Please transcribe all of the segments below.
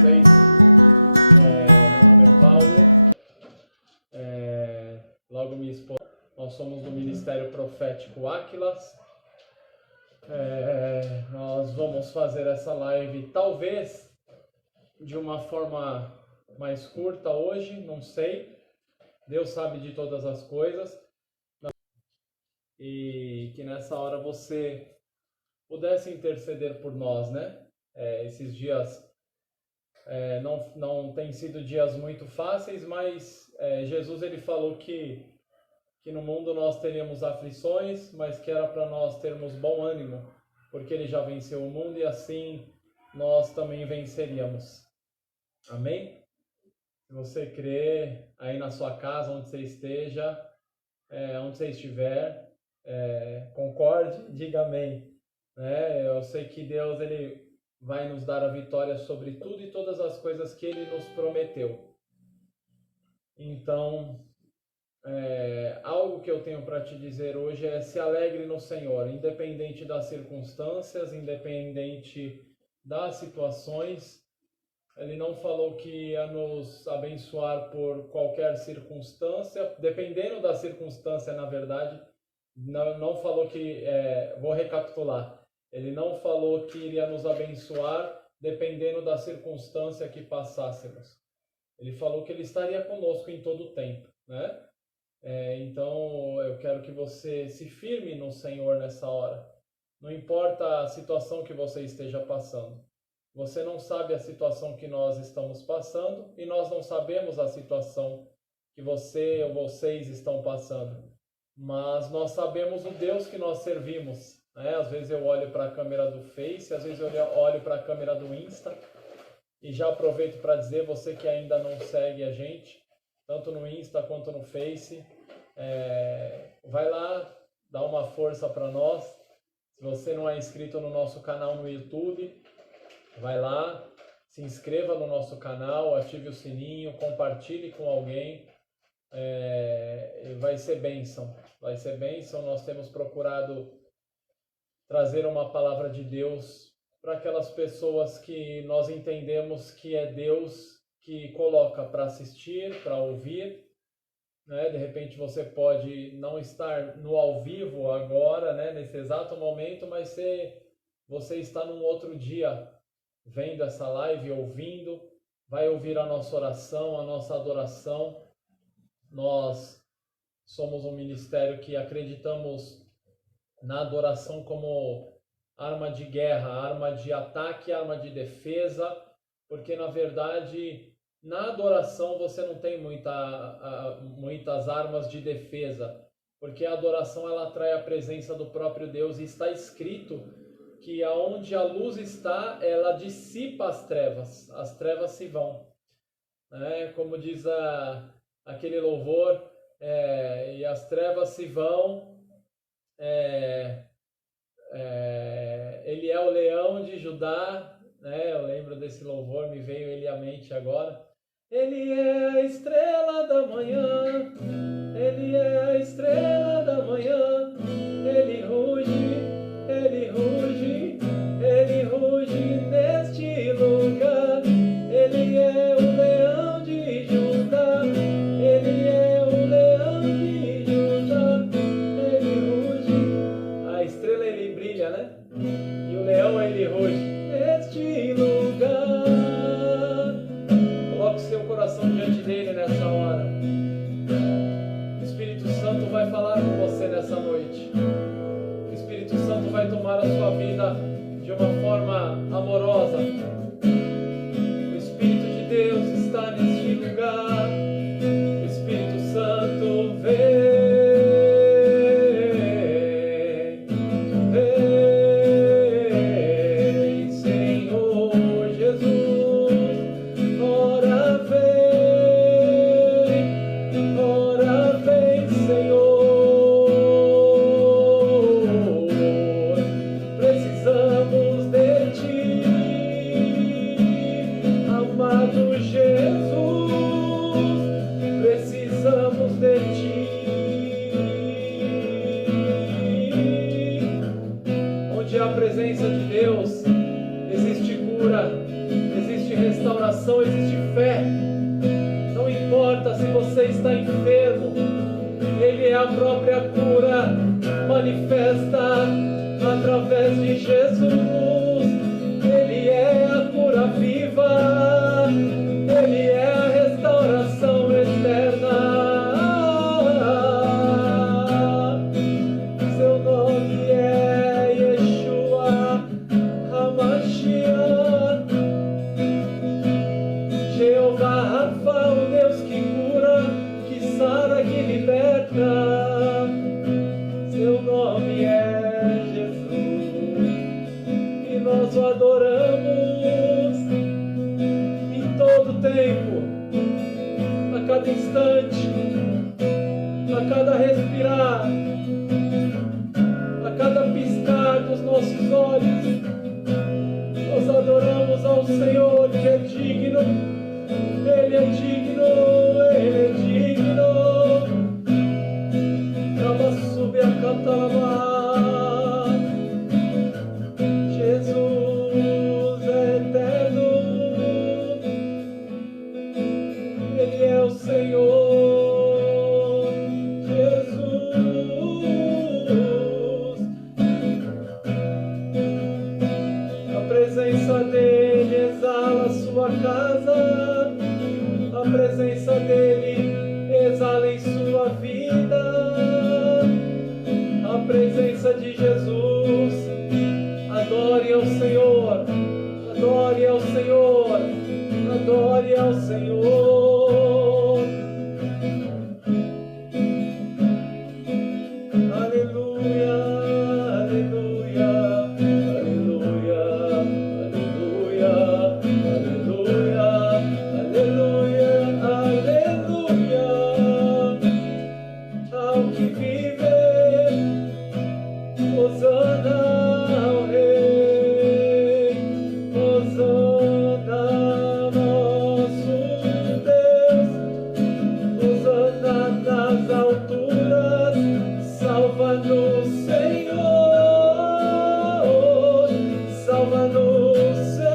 vocês. Meu nome é Paulo, logo minha esposa. Nós somos do Ministério Profético Áquilas. Nós vamos fazer essa live talvez de uma forma mais curta hoje, não sei. Deus sabe de todas as coisas. E que nessa hora você pudesse interceder por nós, né? Esses dias não têm sido dias muito fáceis, mas Jesus ele falou que no mundo nós teríamos aflições, mas que era para nós termos bom ânimo, porque ele já venceu o mundo e assim nós também venceríamos. Amém? Se você crê aí na sua casa, onde você esteja, onde você estiver, concorde, diga amém. Eu sei que Deus ele vai nos dar a vitória sobre tudo e todas as coisas que ele nos prometeu. Então, algo que eu tenho para te dizer hoje é: se alegre no Senhor, independente das circunstâncias, independente das situações. Ele não falou que ia nos abençoar por qualquer circunstância, dependendo da circunstância, na verdade. Não falou que, vou recapitular, ele não falou que iria nos abençoar dependendo da circunstância que passássemos. Ele falou que ele estaria conosco em todo o tempo, né? Então eu quero que você se firme no Senhor nessa hora. Não importa a situação que você esteja passando. Você não sabe a situação que nós estamos passando e nós não sabemos a situação que você ou vocês estão passando. Mas nós sabemos o Deus que nós servimos. Às vezes eu olho para a câmera do Face, às vezes eu olho para a câmera do Insta. E já aproveito para dizer, você que ainda não segue a gente, tanto no Insta quanto no Face, vai lá, dá uma força para nós. Se você não é inscrito no nosso canal no YouTube, vai lá, se inscreva no nosso canal, ative o sininho, compartilhe com alguém. Vai ser bênção. Nós temos procurado trazer uma palavra de Deus para aquelas pessoas que nós entendemos que é Deus que coloca para assistir, para ouvir. De repente você pode não estar no ao vivo agora, nesse exato momento, mas você está num outro dia vendo essa live, ouvindo, vai ouvir a nossa oração, a nossa adoração. Nós somos um ministério que acreditamos na adoração como arma de guerra, arma de ataque, arma de defesa, porque na verdade na adoração você não tem muitas armas de defesa, porque a adoração ela atrai a presença do próprio Deus e está escrito que aonde a luz está, ela dissipa as trevas se vão. Como diz aquele louvor, e as trevas se vão, ele é o leão de Judá, eu lembro desse louvor, me veio ele à mente agora. Ele é a estrela da manhã, ele é a estrela da manhã, ele ruge, ele ruge, ele ruge neste lugar. Ele é o leão de Judá, ele é o leão de Judá, ele ruge. A estrela ele brilha, e o leão ele ruge neste lugar. Coloque seu coração diante dele nessa hora. O Espírito Santo vai falar com você nessa noite. O Espírito Santo vai tomar a sua vida de uma forma amorosa. O Espírito de Deus está neste lugar. O Espírito Santo vem. Precisamos de ti. cura manifesta através de Jesus. Ele é a cura viva, Ele é a restauração eterna. Seu nome é Yeshua HaMashiach. Jeová Rafa, o Deus que cura, que sara, que liberta. Seu nome é Jesus e nós o adoramos em todo tempo, a cada instante, a cada respirar, a cada piscar dos nossos olhos. Nós adoramos ao Senhor, que é digno, Ele é digno, Ele é digno. Jesus é eterno, Ele é o Senhor. Jesus, a presença dEle exala a sua casa, a presença dEle exala em sua vida. A presença de Jesus, adore ao Senhor, adore ao Senhor, adore ao Senhor. Aleluia, aleluia, aleluia, aleluia, aleluia, aleluia, aleluia. Ao que vive, Hosana ao Rei, Hosana nosso Deus, Hosana nas alturas, salva-nos Senhor, salva-nos Senhor.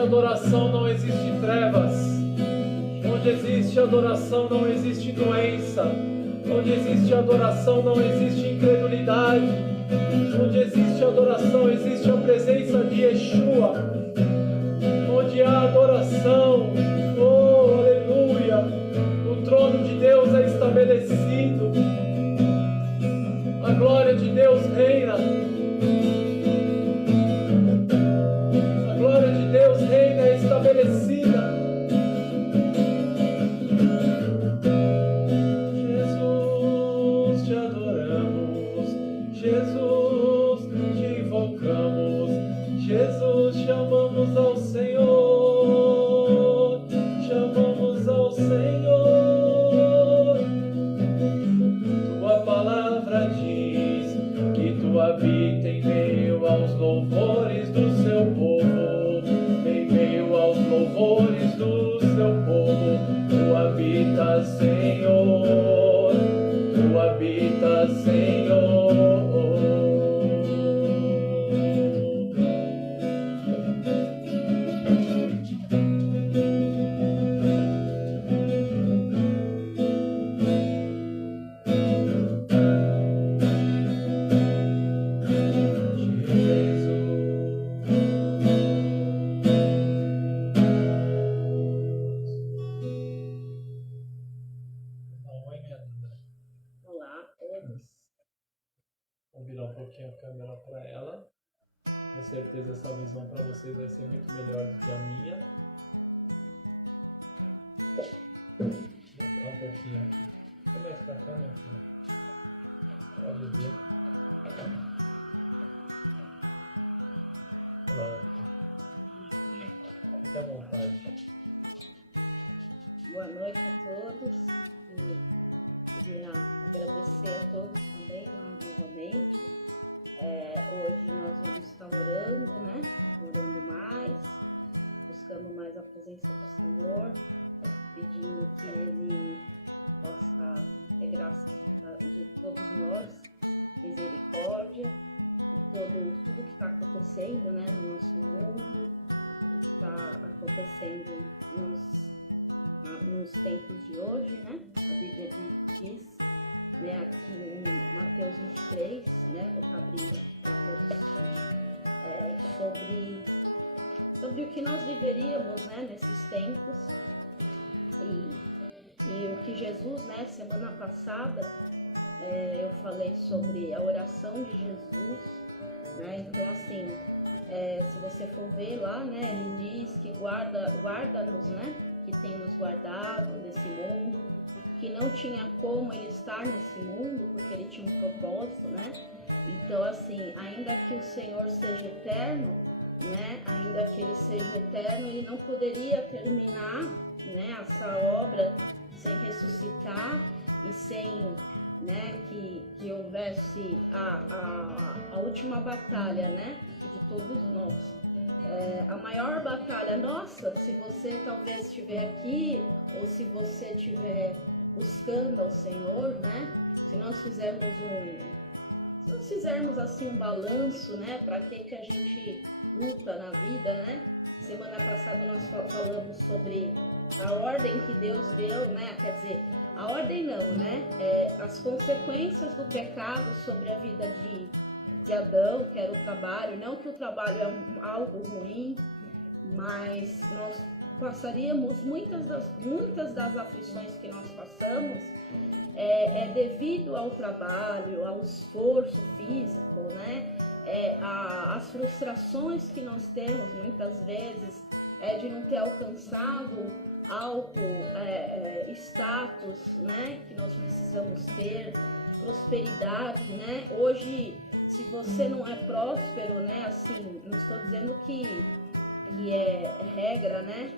Adoração não existe trevas, onde existe adoração não existe doença, onde existe adoração não existe incredulidade, onde existe adoração existe a presença de Yeshua, onde há adoração, oh aleluia, o trono de Deus é estabelecido, a glória de Deus reina. Deus reina é estabelecida. Jesus, te adoramos. Jesus, te invocamos. Jesus, chamamos ao Senhor. Chamamos ao Senhor. Tua palavra diz que tu habita em meio aos aos louvores do seu povo, em meio aos louvores do seu povo, tu habitas, Senhor, tu habitas, Senhor. Vou virar um pouquinho a câmera para ela. Com certeza essa visão para vocês vai ser muito melhor do que a minha. Vou ficar um pouquinho aqui. Vou mais para cá, minha filha. Pode ver. Pronto. Fique à vontade. Boa noite a todos. Queria agradecer a todos também, novamente. Hoje nós vamos estar orando, né? Orando mais, buscando mais a presença do Senhor, pedindo que Ele possa ter graça de todos nós, misericórdia, por tudo que está acontecendo, né, no nosso mundo, tudo que está acontecendo nos tempos de hoje, né? A Bíblia diz, né, aqui em Mateus 23, né, vou estar abrindo para todos, sobre o que nós viveríamos, né, nesses tempos e o que Jesus, né, semana passada eu falei sobre a oração de Jesus, né, então assim, se você for ver lá, né, ele diz que guarda-nos, né, que tem nos guardado desse mundo, que não tinha como ele estar nesse mundo, porque ele tinha um propósito, né? Então, assim, ainda que o Senhor seja eterno, né? Ainda que ele seja eterno, ele não poderia terminar, né, essa obra sem ressuscitar e sem, né, que houvesse a última batalha, né, de todos nós. A maior batalha nossa, se você talvez estiver aqui ou se você estiver buscando ao Senhor, né? Se nós fizermos assim um balanço, né? Para que a gente luta na vida, né? Semana passada nós falamos sobre a ordem que Deus deu, né? Quer dizer, a ordem não, né? As consequências do pecado sobre a vida de Adão, que era o trabalho. Não que o trabalho é algo ruim, mas nós passaríamos muitas das aflições que nós passamos devido ao trabalho, ao esforço físico, né? As frustrações que nós temos muitas vezes de não ter alcançado algo, status, né? Que nós precisamos ter, prosperidade, né? Hoje, se você não é próspero, né? Assim, não estou dizendo que é regra, né?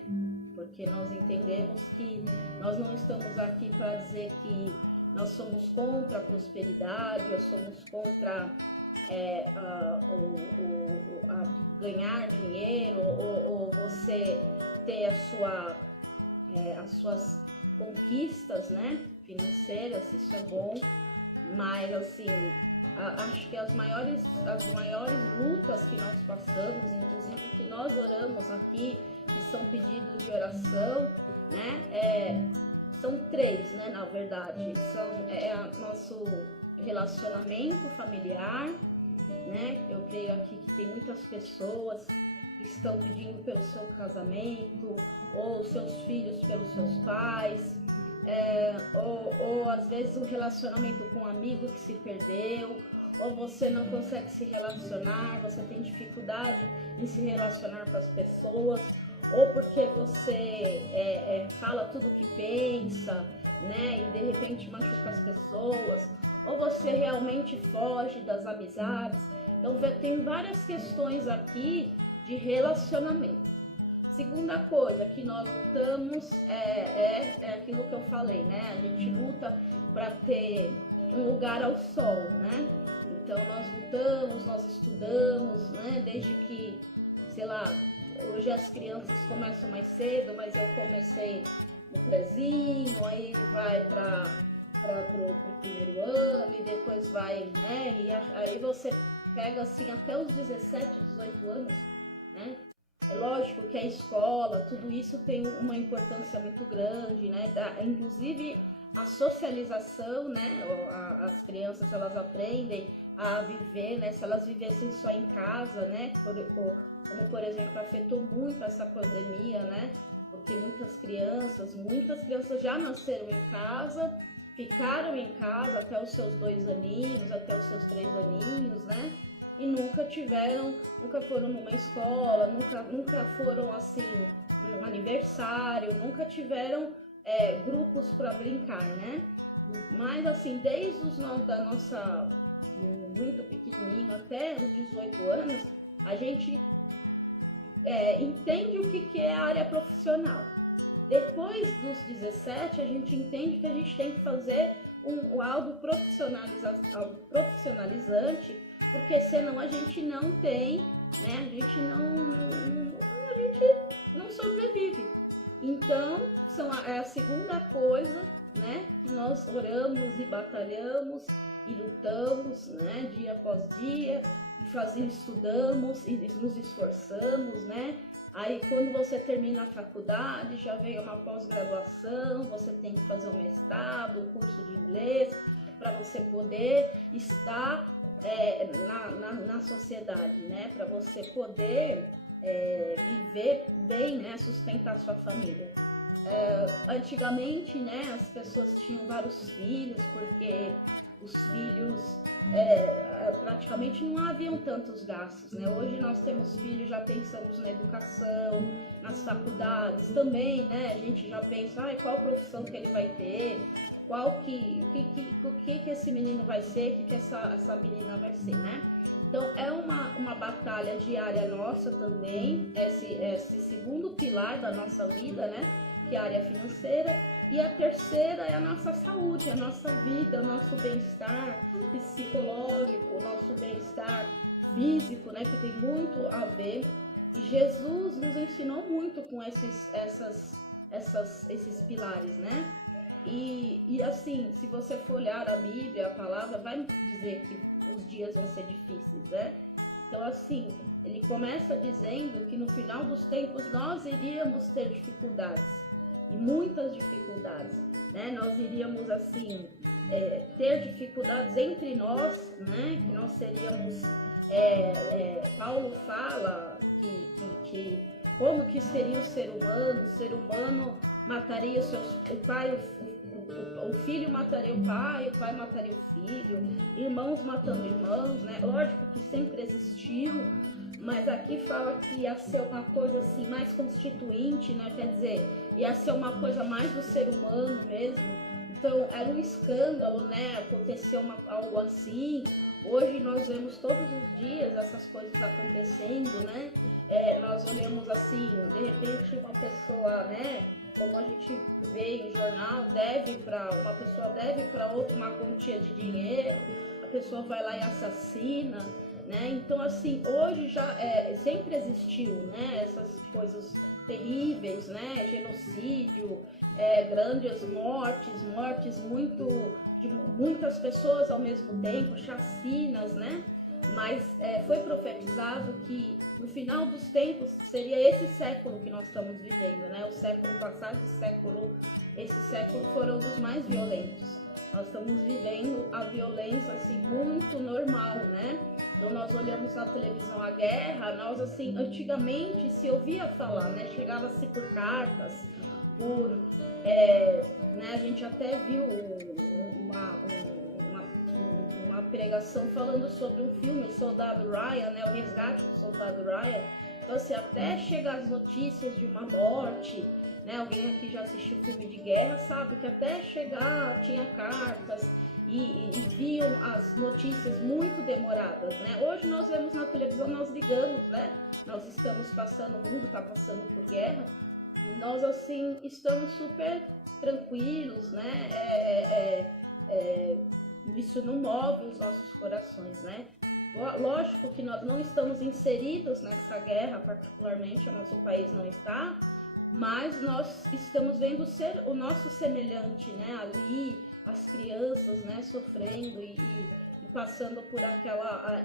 Porque nós entendemos que nós não estamos aqui para dizer que nós somos contra a prosperidade, ou somos contra ganhar dinheiro, ou você ter as suas conquistas, né, financeiras. Isso é bom, mas assim, acho que as maiores lutas que nós passamos, inclusive que nós oramos aqui, que são pedidos de oração, né? São três, né? Na verdade, nosso relacionamento familiar, né? Eu creio aqui que tem muitas pessoas que estão pedindo pelo seu casamento, ou seus filhos pelos seus pais, ou às vezes um relacionamento com um amigo que se perdeu, ou você não consegue se relacionar, você tem dificuldade em se relacionar com as pessoas, ou porque você fala tudo o que pensa, né, e de repente machuca as pessoas, ou você realmente foge das amizades. Então tem várias questões aqui de relacionamento. Segunda coisa que nós lutamos é aquilo que eu falei, né? A gente luta para ter um lugar ao sol, né? Então nós lutamos, nós estudamos, né? Desde que, sei lá, hoje as crianças começam mais cedo, mas eu comecei no prezinho, aí vai para o primeiro ano e depois vai, né? E aí você pega assim até os 17, 18 anos, né? É lógico que a escola, tudo isso tem uma importância muito grande, né? Inclusive a socialização, né? As crianças, elas aprendem a viver, né? Se elas vivessem só em casa, né? Como por exemplo afetou muito essa pandemia, né? Porque muitas crianças já nasceram em casa, ficaram em casa até os seus 2 aninhos, até os seus 3 aninhos, né? E nunca foram numa escola, nunca foram assim num aniversário, nunca tiveram grupos para brincar, né? Mas assim, desde da nossa muito pequenininho até os 18 anos, a gente entende o que é a área profissional. Depois dos 17, a gente entende que a gente tem que fazer algo profissionalizante, porque senão a gente não tem, né? A gente não sobrevive. Então, é a segunda coisa, né? Que nós oramos e batalhamos e lutamos, né? Dia após dia, estudamos e nos esforçamos, né? Aí quando você termina a faculdade, já vem uma pós-graduação, você tem que fazer um mestrado, um curso de inglês, para você poder estar na sociedade, né? Para você poder viver bem, né? Sustentar sua família. Antigamente, né? As pessoas tinham vários filhos, porque os filhos praticamente não haviam tantos gastos, né? Hoje nós temos filhos, já pensamos na educação, nas faculdades também, né? A gente já pensa, qual profissão que ele vai ter, o que esse menino vai ser, o que essa menina vai ser, né? Então é uma batalha diária nossa também, esse segundo pilar da nossa vida, né? Que é a área financeira. E a terceira é a nossa saúde, a nossa vida, o nosso bem-estar psicológico, o nosso bem-estar físico, né? Que tem muito a ver. E Jesus nos ensinou muito com esses pilares, né? E assim, se você for olhar a Bíblia, a palavra vai dizer que os dias vão ser difíceis, né? Então assim, ele começa dizendo que no final dos tempos nós iríamos ter dificuldades. E muitas dificuldades, né? Nós iríamos assim ter dificuldades entre nós, né? Que nós seríamos Paulo fala que como que seria o ser humano mataria o filho mataria o pai mataria o filho, irmãos matando irmãos, né? Lógico que sempre existiu, mas aqui fala que ia ser uma coisa assim mais constituinte, né? Quer dizer, ia ser uma coisa mais do ser humano mesmo. Então era um escândalo, né? Aconteceu algo assim. Hoje nós vemos todos os dias essas coisas acontecendo, né? Nós olhamos assim, de repente uma pessoa, né? Como a gente vê em jornal, uma pessoa deve para outra uma quantia de dinheiro, a pessoa vai lá e assassina, né? Então assim, hoje já sempre existiu, né? Essas coisas terríveis, né? Genocídio, grandes mortes de muitas pessoas ao mesmo tempo, chacinas, né? Mas foi profetizado que no final dos tempos seria esse século que nós estamos vivendo, né? O século passado, esse século foram dos mais violentos. Nós estamos vivendo a violência assim muito normal, né? Então nós olhamos na televisão a guerra, nós assim antigamente se ouvia falar, né? Chegava-se por cartas, né? A gente até viu uma pregação falando sobre um filme, o Soldado Ryan, né? O resgate do Soldado Ryan. Então assim, até chegar as notícias de uma morte, né? Alguém aqui já assistiu filme de guerra, sabe que até chegar tinha cartas e viam as notícias muito demoradas, né? Hoje nós vemos na televisão, nós ligamos, né? Nós estamos passando, o mundo está passando por guerra e nós assim estamos super tranquilos, né? isso não move os nossos corações, né? Lógico que nós não estamos inseridos nessa guerra, particularmente o nosso país não está, mas nós estamos vendo o nosso semelhante, né, ali, as crianças, né, sofrendo e passando por aquela,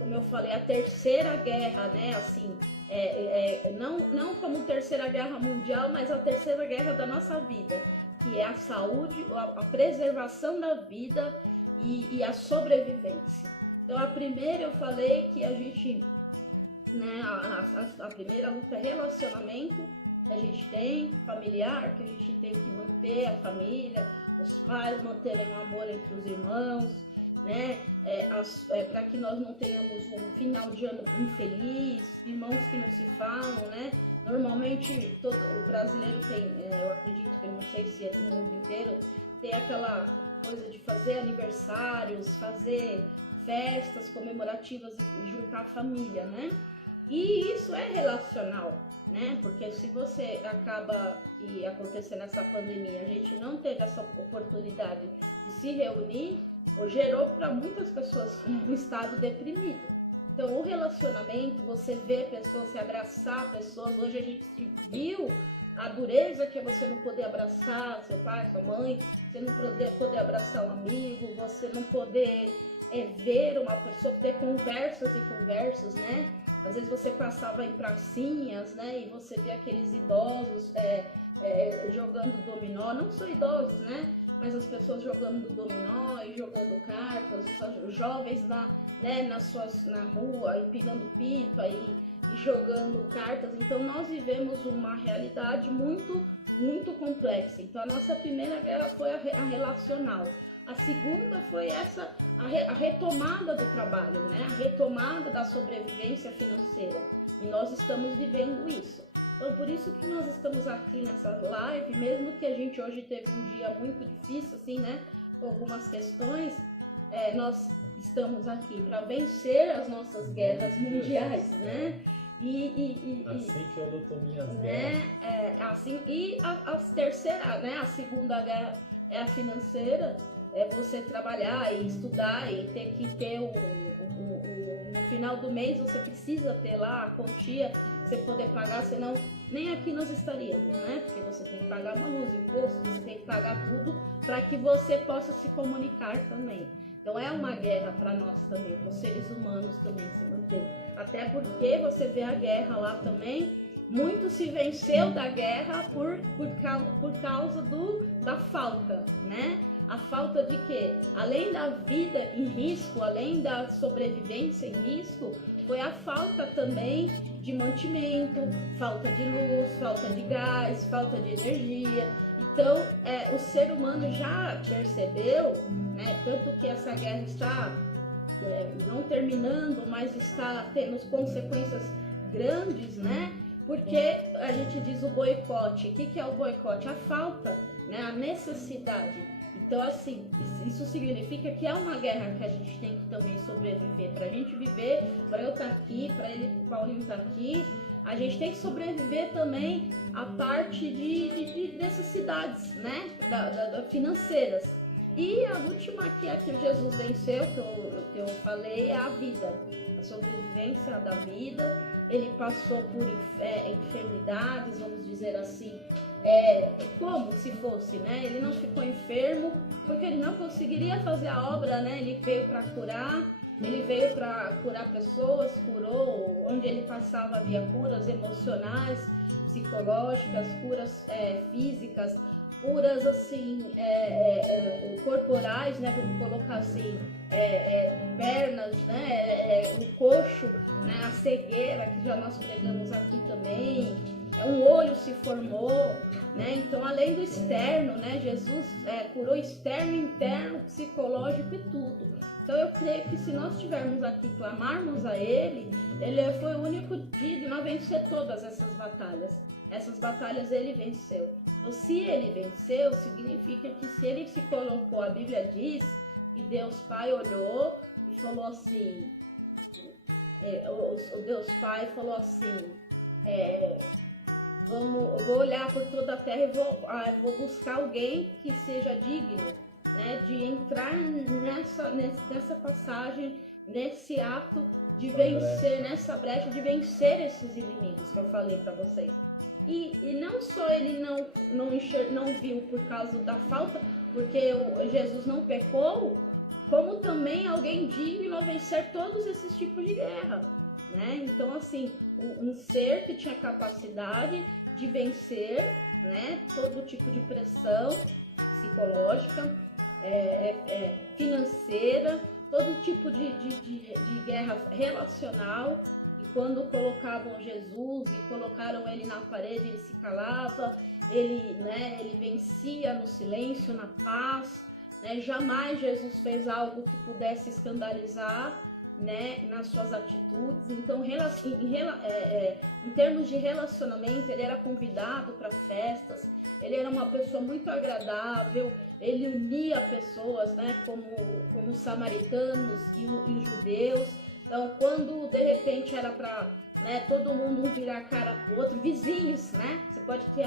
como eu falei, a terceira guerra, né, assim, não como terceira guerra mundial, mas a terceira guerra da nossa vida, que é a saúde, a preservação da vida e a sobrevivência. Então, a primeira eu falei que a gente, né, a primeira luta é relacionamento que a gente tem, familiar, que a gente tem que manter a família, os pais manterem o amor entre os irmãos, né, para que nós não tenhamos um final de ano infeliz, irmãos que não se falam, né. Normalmente todo o brasileiro tem, eu acredito que, não sei se é no mundo inteiro, tem aquela coisa de fazer aniversários, fazer festas comemorativas e juntar a família, né? E isso é relacional, né? Porque se você acaba, e acontecer nessa pandemia, a gente não teve essa oportunidade de se reunir, gerou para muitas pessoas um estado deprimido. Então, o relacionamento, você vê pessoas, se abraçar pessoas, hoje a gente viu a dureza que é você não poder abraçar seu pai, sua mãe, você não poder abraçar um amigo, você não poder ver uma pessoa, ter conversas e conversas, né? Às vezes você passava em pracinhas, né? E você vê aqueles idosos jogando dominó, não são idosos, né? Mas as pessoas jogando dominó e jogando cartas, os jovens na rua, empinando pipa e jogando cartas. Então nós vivemos uma realidade muito, muito complexa. Então a nossa primeira guerra foi a relacional. A segunda foi a retomada do trabalho, né? A retomada da sobrevivência financeira. E nós estamos vivendo isso. Então, por isso que nós estamos aqui nessa live, mesmo que a gente hoje teve um dia muito difícil, assim, né? Com algumas questões, nós estamos aqui para vencer as nossas guerras mundiais, né? Assim que eu luto minhas guerras. Assim, e a terceira, né? A segunda guerra é a financeira. É você trabalhar e estudar e ter que ter no final do mês você precisa ter lá a quantia pra você poder pagar, senão nem aqui nós estaríamos, né? Porque você tem que pagar uma luz, imposto, você tem que pagar tudo para que você possa se comunicar também. Então é uma guerra para nós também, para os seres humanos também se manter. Até porque você vê a guerra lá também, muito se venceu da guerra por causa da falta, né? A falta de quê? Além da vida em risco, além da sobrevivência em risco, foi a falta também de mantimento, falta de luz, falta de gás, falta de energia. Então, o ser humano já percebeu, né, tanto que essa guerra está não terminando, mas está tendo consequências grandes, né? Porque a gente diz o boicote. O que é o boicote? A falta, né, a necessidade. Então, assim, isso significa que é uma guerra que a gente tem que também sobreviver. Para a gente viver, para eu estar aqui, para o Paulinho estar aqui, a gente tem que sobreviver também a parte de necessidades, né, financeiras. E a última que é que Jesus venceu, que eu falei, é a vida, a sobrevivência da vida. Ele passou por enfermidades, vamos dizer assim, como se fosse, né? Ele não ficou enfermo porque ele não conseguiria fazer a obra, né? Ele veio para curar, ele veio para curar pessoas, curou, onde ele passava havia curas emocionais, psicológicas, curas físicas, curas assim, corporais, né? Vamos colocar assim, pernas, né? O coxo, né? A cegueira, que já nós pregamos aqui também, um olho se formou, né? Então, além do externo, né? Jesus curou externo, interno, psicológico e tudo. Então, eu creio que se nós estivermos aqui, clamarmos a Ele, Ele foi o único digno a vencer todas essas batalhas. Essas batalhas Ele venceu. Então, se Ele venceu, significa que se Ele se colocou, a Bíblia diz que Deus Pai olhou e falou assim, o Deus Pai falou assim, vou olhar por toda a terra e vou buscar alguém que seja digno né, de entrar nessa passagem, nesse ato de vencer, nessa brecha de vencer esses inimigos que eu falei para vocês. E não só ele não viu por causa da falta, porque Jesus não pecou, como também alguém digno a vencer todos esses tipos de guerra, né? Então, assim, um ser que tinha capacidade de vencer, né, todo tipo de pressão psicológica, financeira, todo tipo de guerra relacional. E quando colocavam Jesus e colocaram ele na parede, ele se calava, ele vencia no silêncio, na paz, né? Jamais Jesus fez algo que pudesse escandalizar, né, nas suas atitudes. Então, em termos de relacionamento, ele era convidado para festas, ele era uma pessoa muito agradável, ele unia pessoas, né, como os samaritanos e os judeus. Então, quando de repente era para, né, todo mundo virar a cara pro outro, vizinhos, né? Você pode ter,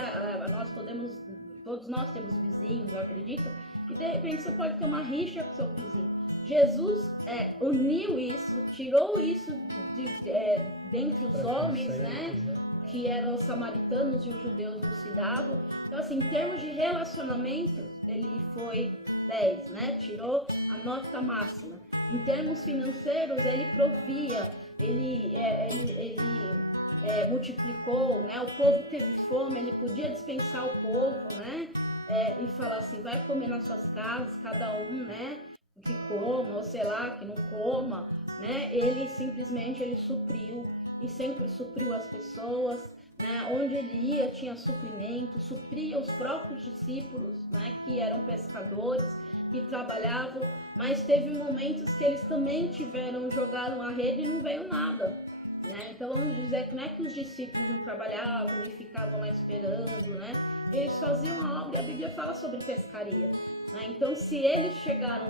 todos nós temos vizinhos, eu acredito, e de repente você pode ter uma rixa com seu vizinho. Jesus uniu isso, tirou isso dentre os homens, né? Que eram os samaritanos e os judeus não se davam. Então, assim, em termos de relacionamento, ele foi 10, né? Tirou a nota máxima. Em termos financeiros, ele provia, ele multiplicou, né? O povo teve fome, ele podia dispensar o povo, né? E falar assim, vai comer nas suas casas, cada um, né? Que coma, ou sei lá, que não coma, né? Ele simplesmente supriu, e sempre supriu as pessoas, né? Onde ele ia tinha suprimento, supria os próprios discípulos, né? Que eram pescadores, que trabalhavam, mas teve momentos que eles também jogaram a rede e não veio nada, né? Então vamos dizer que não é que os discípulos não trabalhavam e ficavam lá esperando, né? Eles faziam a obra, e a Bíblia fala sobre pescaria, né? Então se eles chegaram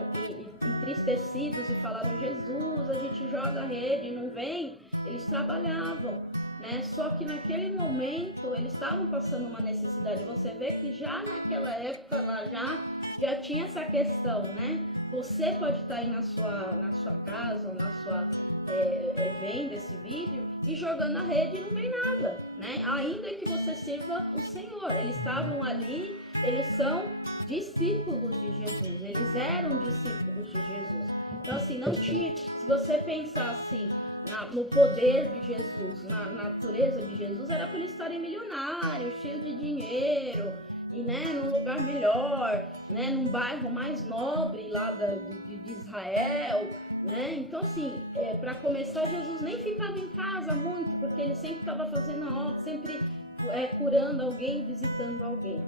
entristecidos e falaram, Jesus, a gente joga a rede e não vem, eles trabalhavam, né? Só que naquele momento eles estavam passando uma necessidade. Você vê que já naquela época lá já tinha essa questão, né? Você pode estar aí na sua casa ou na sua vendo esse vídeo e jogando a rede e não vem nada, né? Ainda que você sirva o Senhor. Eles estavam ali, eles são discípulos de Jesus, eles eram discípulos de Jesus. Então assim, não tinha, se você pensar assim, no poder de Jesus, na natureza de Jesus, era para eles estarem milionários, cheios de dinheiro, e, né, num lugar melhor, né, num bairro mais nobre lá de Israel, né? Então assim, para começar, Jesus nem ficava em casa muito, porque ele sempre estava fazendo a obra, sempre curando alguém, visitando alguém.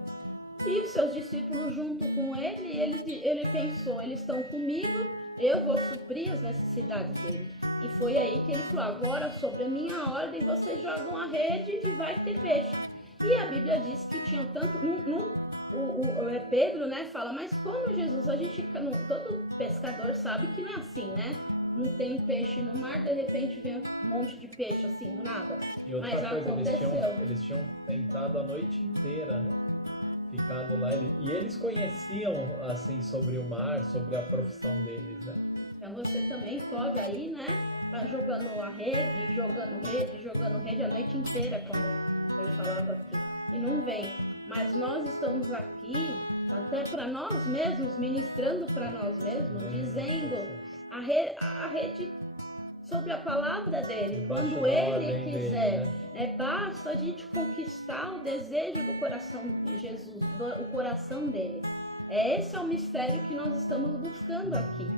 E os seus discípulos junto com ele pensou, eles estão comigo, eu vou suprir as necessidades dele. E foi aí que ele falou, agora sobre a minha ordem vocês jogam a rede e vai ter peixe. E a Bíblia diz que tinha tanto, Pedro, né, fala, mas como Jesus, todo pescador sabe que não é assim, né? Não tem peixe no mar, de repente vem um monte de peixe assim, do nada. E outra mas coisa, aconteceu. Eles tinham tentado a noite inteira, né? Ficado lá, e eles conheciam, assim, sobre o mar, sobre a profissão deles, né? Então você também pode aí, né, tá jogando a rede, jogando rede a noite inteira, como eu falava aqui, e não vem. Mas nós estamos aqui, até para nós mesmos, ministrando para nós mesmos, dizendo a rede sobre a palavra dele, quando ele quiser. Dele, né? Basta a gente conquistar o desejo do coração de Jesus, o coração dele. Esse é o mistério que nós estamos buscando aqui,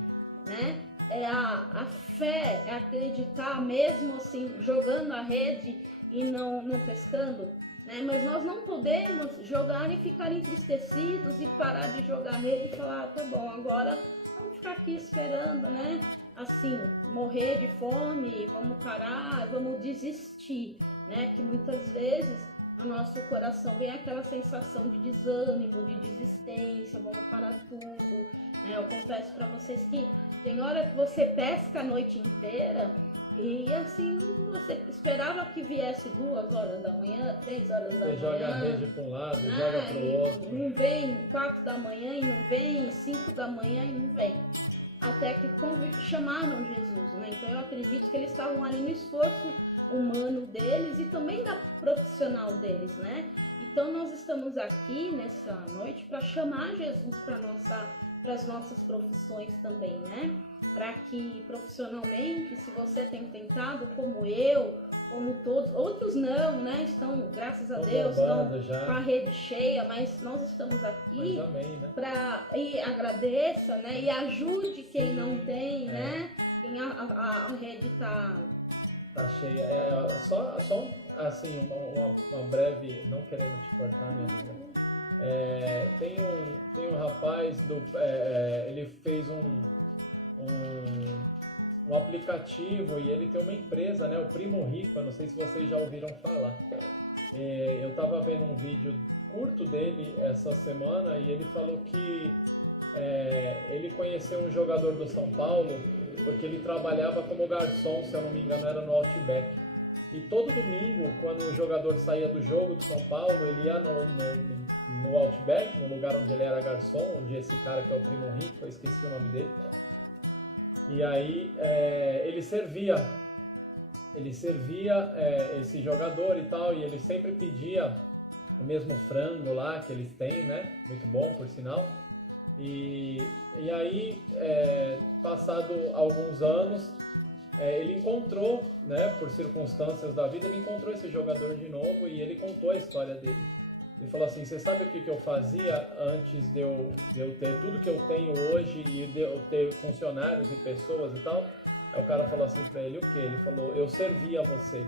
né? É a fé, é acreditar mesmo assim, jogando a rede e não pescando, né? Mas nós não podemos jogar e ficar entristecidos e parar de jogar a rede e falar, tá bom, agora vamos ficar aqui esperando, né? Assim, morrer de fome, vamos parar, vamos desistir, né? Que muitas vezes no nosso coração vem aquela sensação de desânimo, de desistência, vamos parar tudo, né? Eu confesso para vocês que tem hora que você pesca a noite inteira e assim, você esperava que viesse 2 horas da manhã, 3 horas da manhã. Você joga a rede para um lado, joga para o outro. Não vem 4 da manhã e não vem, 5 da manhã e não vem. Até que chamaram Jesus, né? Então eu acredito que eles estavam ali no esforço humano deles e também da profissional deles, né? Então nós estamos aqui nessa noite para chamar Jesus para as nossas profissões também, né? Para que profissionalmente, se você tem tentado, como eu, como todos, outros não, né? Estão, graças a Deus, estão já com a rede cheia, mas nós estamos aqui para e agradeça, né? E ajude quem não tem, né? Quem a rede tá cheia. Só assim, uma breve, não querendo te cortar, minha vida. Tem um rapaz, ele fez um aplicativo e ele tem uma empresa, né? O Primo Rico, eu não sei se vocês já ouviram falar. Eu estava vendo um vídeo curto dele essa semana e ele falou que ele conheceu um jogador do São Paulo porque ele trabalhava como garçom, se eu não me engano, era no Outback. E todo domingo, quando o jogador saía do jogo de São Paulo, ele ia no Outback, no lugar onde ele era garçom, onde esse cara que é o Primo Rico, eu esqueci o nome dele. E aí ele servia esse jogador e tal, e ele sempre pedia o mesmo frango lá que eles têm, né? Muito bom, por sinal. E aí, passado alguns anos, ele encontrou, né, por circunstâncias da vida, ele encontrou esse jogador de novo e ele contou a história dele. Ele falou assim: você sabe o que eu fazia antes de eu ter tudo que eu tenho hoje e de eu ter funcionários e pessoas e tal? Aí o cara falou assim pra ele: o quê? Ele falou: eu servia você.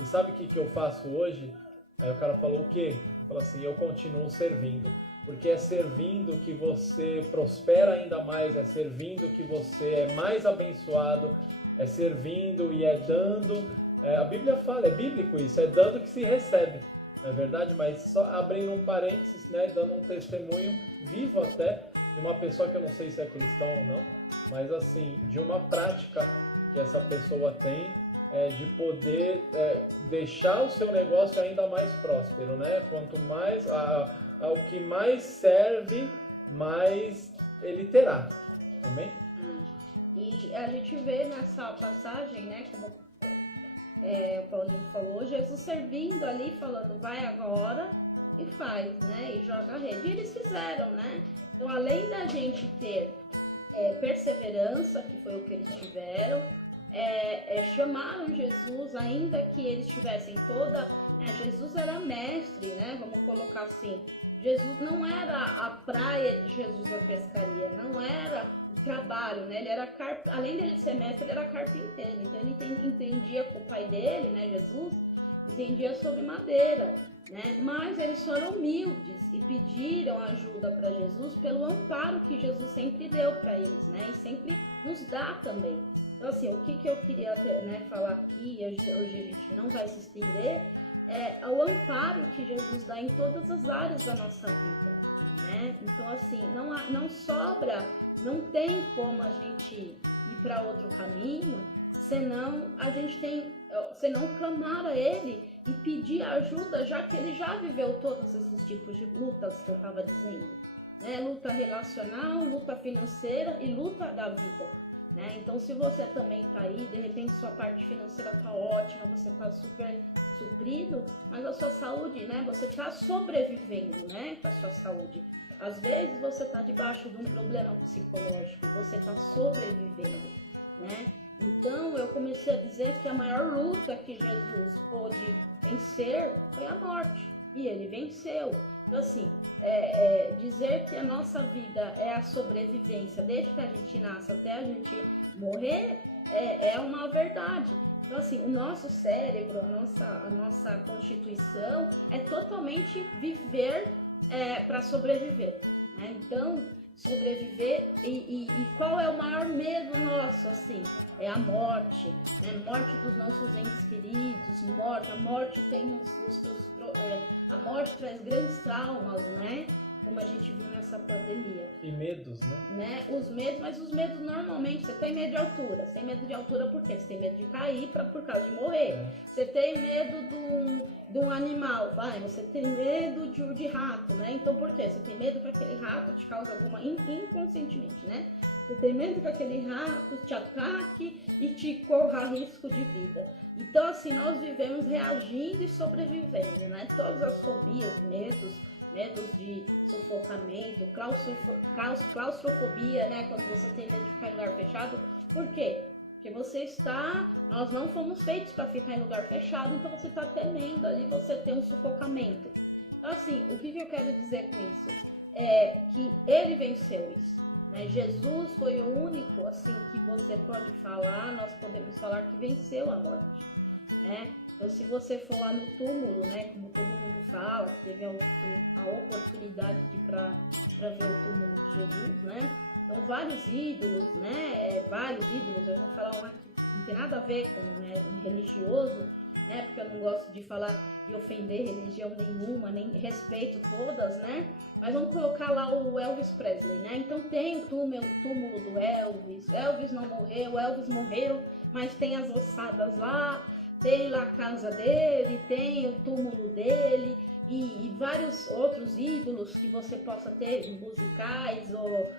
E sabe o que eu faço hoje? Aí o cara falou: o quê? Ele falou assim: eu continuo servindo. Porque é servindo que você prospera ainda mais, é servindo que você é mais abençoado, é servindo e é dando. A Bíblia fala, é bíblico isso, é dando que se recebe. Não é verdade? Mas só abrindo um parênteses, né, dando um testemunho vivo até de uma pessoa que eu não sei se é cristão ou não, mas assim, de uma prática que essa pessoa tem de poder deixar o seu negócio ainda mais próspero, né? Quanto mais o que mais serve, mais ele terá. Amém? E a gente vê nessa passagem, né, como o Paulinho falou, Jesus servindo ali, falando, vai agora e faz, né, e joga a rede. E eles fizeram, né? Então, além da gente ter perseverança, que foi o que eles tiveram, chamaram Jesus, ainda que eles tivessem Jesus era mestre, né? Vamos colocar assim. Jesus não era a praia de Jesus a pescaria, não era o trabalho, né? Ele era além dele ser mestre, ele era carpinteiro. Então ele entendia com o pai dele, né? Jesus entendia sobre madeira, né? Mas eles foram humildes e pediram ajuda para Jesus pelo amparo que Jesus sempre deu para eles, né? E sempre nos dá também. Então assim, o que eu queria, né, falar aqui, hoje a gente não vai se estender, é o amparo que Jesus dá em todas as áreas da nossa vida, né? Então assim, não sobra, não tem como a gente ir para outro caminho, senão clamar a Ele e pedir ajuda, já que Ele já viveu todos esses tipos de lutas que eu estava dizendo, né? Luta relacional, luta financeira e luta da vida. Então, se você também está aí, de repente sua parte financeira está ótima, você está super suprido, mas a sua saúde, né? Você está sobrevivendo, né? Com a sua saúde. Às vezes você está debaixo de um problema psicológico, você está sobrevivendo, né? Então, eu comecei a dizer que a maior luta que Jesus pôde vencer foi a morte, e ele venceu. Então, assim, dizer que a nossa vida é a sobrevivência, desde que a gente nasce até a gente morrer, é uma verdade. Então, assim, o nosso cérebro, a nossa constituição é totalmente viver para sobreviver, né? Então, sobreviver e qual é o maior medo nosso, assim? É a morte, né? Morte dos nossos entes queridos, a morte tem a morte traz grandes traumas, né? como a gente viu nessa pandemia. E medos, né? Os medos, mas os medos normalmente, você tem medo de altura. Você tem medo de altura por quê? Você tem medo de cair por causa de morrer. Você tem medo de um animal, você tem medo de rato, né? Então por quê? Você tem medo que aquele rato te cause alguma, inconscientemente, né? Você tem medo que aquele rato te ataque e te corra risco de vida. Então assim, nós vivemos reagindo e sobrevivendo, né? Todas as fobias, medos de sufocamento, claustrofobia, né? Quando você tem medo de ficar em lugar fechado. Por quê? Porque nós não fomos feitos para ficar em lugar fechado, então você está temendo ali, você tem um sufocamento. Então assim, o que eu quero dizer com isso? É que ele venceu isso, né? Jesus foi o único, assim, que você pode falar, nós podemos falar que venceu a morte, né? Então, se você for lá no túmulo, né, como todo mundo fala, que teve a oportunidade de ir para ver o túmulo de Jesus, né? Então, vários ídolos, né? Eu vou falar um aqui, não tem nada a ver com, né, religioso, né? Porque eu não gosto de falar, de ofender religião nenhuma, nem respeito todas, né? Mas vamos colocar lá o Elvis Presley, né? Então tem o túmulo do Elvis. Elvis não morreu, Elvis morreu, mas tem as ossadas lá. Tem lá a casa dele, tem o túmulo dele e vários outros ídolos que você possa ter, musicais ou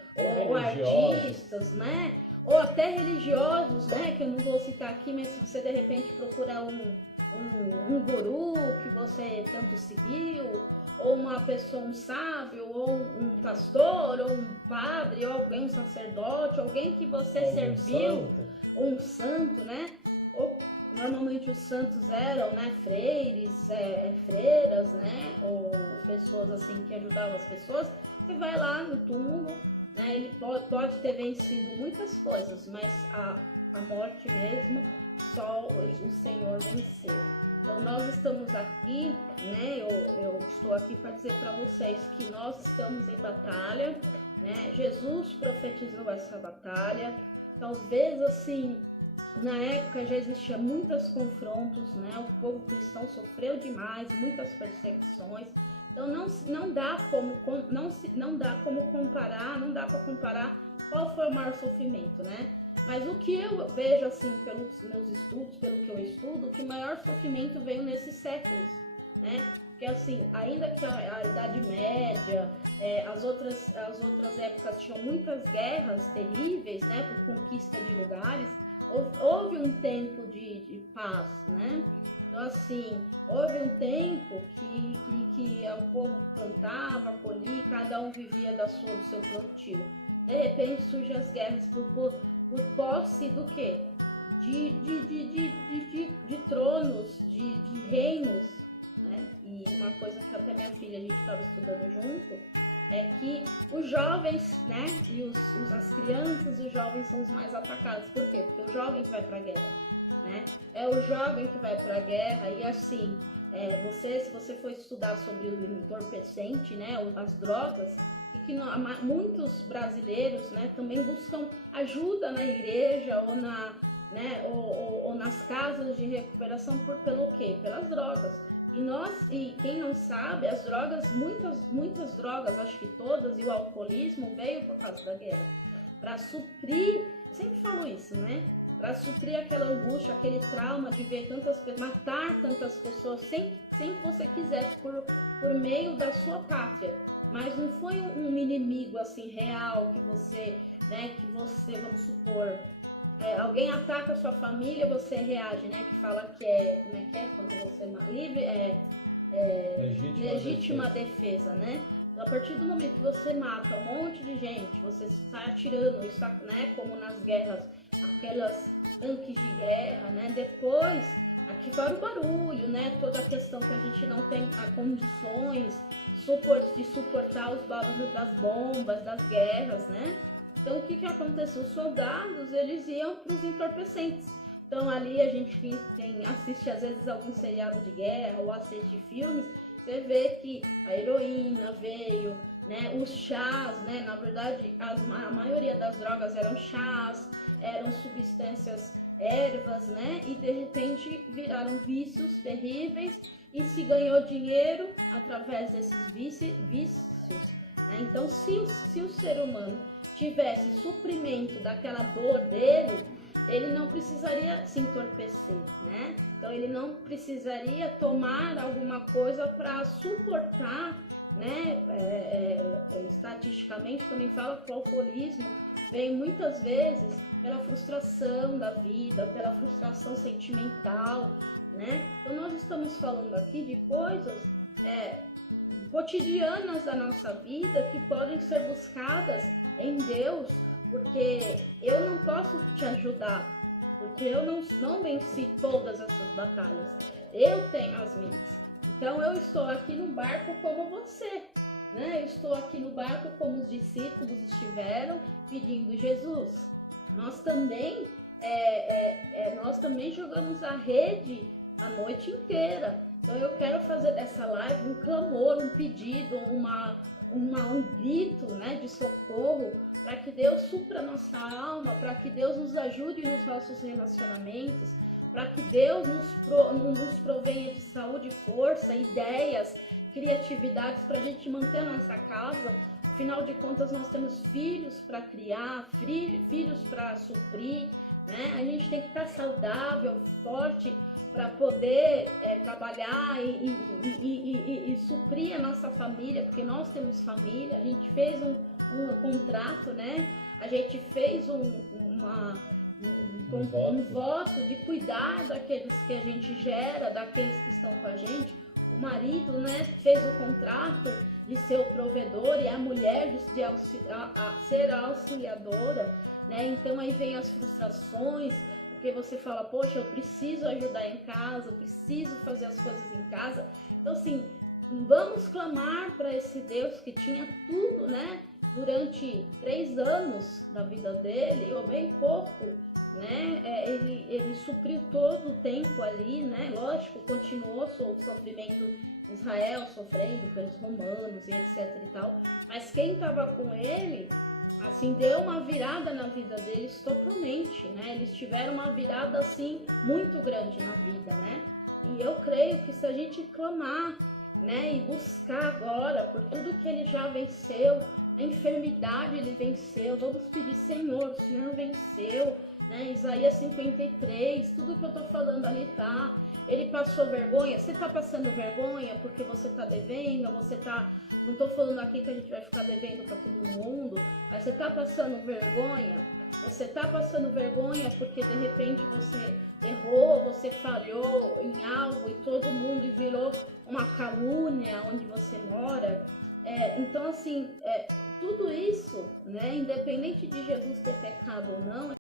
artistas, né? Ou até religiosos, né? Que eu não vou citar aqui, mas se você de repente procurar um guru que você tanto seguiu, ou uma pessoa, um sábio, ou um pastor, ou um padre, ou alguém, um sacerdote, alguém que você serviu, ou um santo, né? Normalmente os santos eram, né, freires, freiras, né, ou pessoas assim que ajudavam as pessoas. Você vai lá no túmulo, né, ele pode ter vencido muitas coisas, mas a morte mesmo, só o Senhor venceu. Então nós estamos aqui, né, eu estou aqui para dizer para vocês que nós estamos em batalha, né, Jesus profetizou essa batalha, talvez assim, na época já existia muitos confrontos, né? O povo cristão sofreu demais, muitas perseguições. Então não dá como comparar, não dá para comparar qual foi o maior sofrimento, né? Mas o que eu vejo assim pelos meus estudos, pelo que eu estudo, que o maior sofrimento veio nesses séculos, né? Porque assim, ainda que a Idade Média, as outras épocas tinham muitas guerras terríveis, né? Por conquista de lugares. Houve um tempo de paz, né? Então, assim, houve um tempo que o povo plantava, colhia, cada um vivia do seu plantio. De repente, surgem as guerras por posse do quê? De tronos, de reinos, né? E uma coisa que até minha filha, a gente estava estudando junto, é que os jovens, né, e as crianças, os jovens são os mais atacados. Por quê? Porque o jovem que vai para a guerra, né? É o jovem que vai para a guerra e assim, se você for estudar sobre o entorpecente, né, as drogas, e que muitos brasileiros, né, também buscam ajuda na igreja ou ou nas casas de recuperação pelo quê? Pelas drogas. E quem não sabe, as drogas, muitas drogas, acho que todas, e o alcoolismo veio por causa da guerra. Para suprir, eu sempre falo isso, né? Para suprir aquela angústia, aquele trauma de ver matar tantas pessoas sem que você quisesse, por meio da sua pátria. Mas não foi um inimigo assim real que você, vamos supor, alguém ataca a sua família, você reage, né? Que fala que como é que é? Quando você legítima defesa, né? Então, a partir do momento que você mata um monte de gente, você está atirando, está, né? Como nas guerras, aquelas tanques de guerra, né? Depois, aqui para o barulho, né? Toda a questão que a gente não tem condições de suportar os barulhos das bombas, das guerras, né? Então, o que aconteceu? Os soldados, eles iam para os entorpecentes. Então, ali a gente assiste, às vezes, algum seriado de guerra ou assiste filmes, você vê que a heroína veio, né? Os chás, né? Na verdade, a maioria das drogas eram chás, eram substâncias, ervas, né? E, de repente, viraram vícios terríveis e se ganhou dinheiro através desses vícios, né? Então, se o ser humano tivesse suprimento daquela dor dele, ele não precisaria se entorpecer, né? Então ele não precisaria tomar alguma coisa para suportar, né? Estatisticamente também fala que o alcoolismo vem muitas vezes pela frustração da vida, pela frustração sentimental, né? Então nós estamos falando aqui de coisas cotidianas da nossa vida que podem ser buscadas em Deus, porque eu não posso te ajudar, porque eu não venci todas essas batalhas, eu tenho as minhas. Então eu estou aqui no barco como você, né? Eu estou aqui no barco como os discípulos estiveram pedindo Jesus. Nós também jogamos a rede a noite inteira. Então eu quero fazer dessa live um clamor, um pedido, um grito, né, de socorro, para que Deus supra a nossa alma, para que Deus nos ajude nos nossos relacionamentos, para que Deus nos provenha de saúde, força, ideias, criatividades para a gente manter a nossa casa. Afinal de contas, nós temos filhos para criar, filhos para suprir, né? A gente tem que estar saudável, forte, para poder trabalhar e suprir a nossa família, porque nós temos família. A gente fez um contrato, né? A gente fez um voto de cuidar daqueles que a gente gera, daqueles que estão com a gente. O marido, né, fez o contrato de ser o provedor e a mulher de ser a auxiliadora, né? Então aí vem as frustrações, porque você fala, poxa, eu preciso ajudar em casa, eu preciso fazer as coisas em casa. Então assim, vamos clamar para esse Deus que tinha tudo, né? Durante 3 anos da vida dele, ou bem pouco, né? Ele supriu todo o tempo ali, né? Lógico, continuou o sofrimento de Israel, sofrendo pelos romanos e etc e tal, mas quem estava com ele, assim, deu uma virada na vida deles totalmente, né? Eles tiveram uma virada, assim, muito grande na vida, né? E eu creio que se a gente clamar, né, e buscar agora por tudo que ele já venceu, a enfermidade ele venceu, vamos pedir, Senhor, o Senhor venceu, né? Isaías 53, tudo que eu tô falando ali tá. Ele passou vergonha, você tá passando vergonha porque você tá devendo, você tá... Não tô falando aqui que a gente vai ficar devendo para todo mundo, mas você tá passando vergonha? Você tá passando vergonha porque de repente você errou, você falhou em algo e todo mundo virou uma calúnia onde você mora? Então assim, tudo isso, né, independente de Jesus ter pecado ou não,